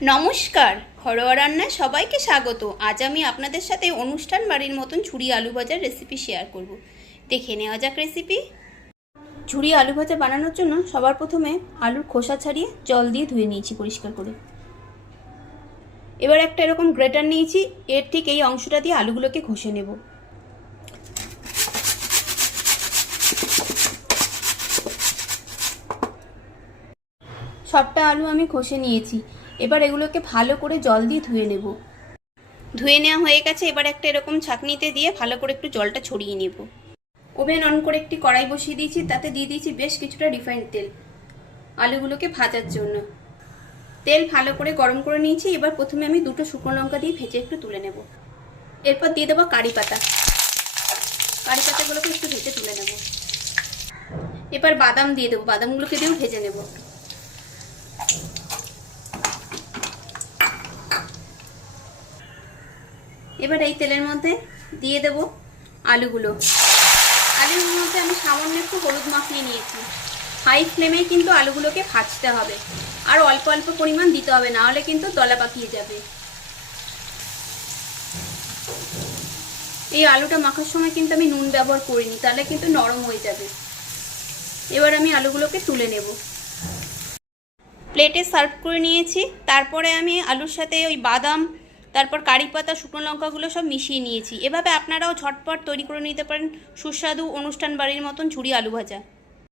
নমস্কার, ঘরোয়া রান্নায় সবাইকে স্বাগত। আজ আমি আপনাদের সাথে অনুষ্ঠান বাড়ির মতন ঝুরি আলু ভাজার রেসিপি শেয়ার করব। দেখে নেওয়া যাক রেসিপি। ঝুরি আলু ভাজা বানানোর জন্য সবার প্রথমে আলুর খোসা ছাড়িয়ে জল দিয়ে ধুয়ে নিয়েছি পরিষ্কার করে। এবার একটা এরকম গ্রেটার নিয়েছি, এর ঠিক এই অংশটা দিয়ে আলুগুলোকে ঘষে নেব। সবটা আলু আমি ঘষে নিয়েছি। এবার এগুলোকে ভালো করে জল দিয়ে ধুয়ে নেব। ধুয়ে নেওয়া হয়ে গেছে। এবার একটা এরকম ছাঁকনিতে দিয়ে ভালো করে একটু জলটা ছড়িয়ে নেব। ওভেন অন করে একটি কড়াই বসিয়ে দিয়েছি, তাতে দিয়ে দিয়েছি বেশ কিছুটা রিফাইন্ড তেল আলুগুলোকে ভাজার জন্য। তেল ভালো করে গরম করে নিয়েছি। এবার প্রথমে আমি দুটো শুকনো লঙ্কা দিয়ে ভেজে একটু তুলে নেব। এরপর দিয়ে দেবো কারি পাতা। কারি পাতাগুলোকে একটু ভেজে তুলে নেব। এবার বাদাম দিয়ে দেবো, বাদামগুলোকে দিয়েও ভেজে নেব। এবার এই তেলের মধ্যে দিয়ে দেব আলুগুলো। আলুর মধ্যে আমি সামান্য একটু হলুদ মাখিয়ে নিয়েছি। হাই ফ্লেমে কিন্তু আলুগুলোকে ভাজতে হবে, আর অল্প অল্প পরিমাণ দিতে হবে, না হলে কিন্তু দলা পাকিয়ে যাবে। এই আলুটা মাখার সময় কিন্তু আমি নুন ব্যবহার করিনি, তাহলে কিন্তু নরম হয়ে যাবে। এবার আমি আলুগুলোকে তুলে নেব। প্লেটে সার্ভ করে নিয়েছি। তারপরে আমি আলুর সাথে ওই বাদাম, তারপর কারি পাতা, শুকনো লঙ্কাগুলো সব মিশিয়ে নিয়েছি। এভাবে আপনারাও ঝটপট তৈরি করে নিতে পারেন সুস্বাদু অনুষ্ঠান বাড়ির মতন ঝুরি আলু ভাজা।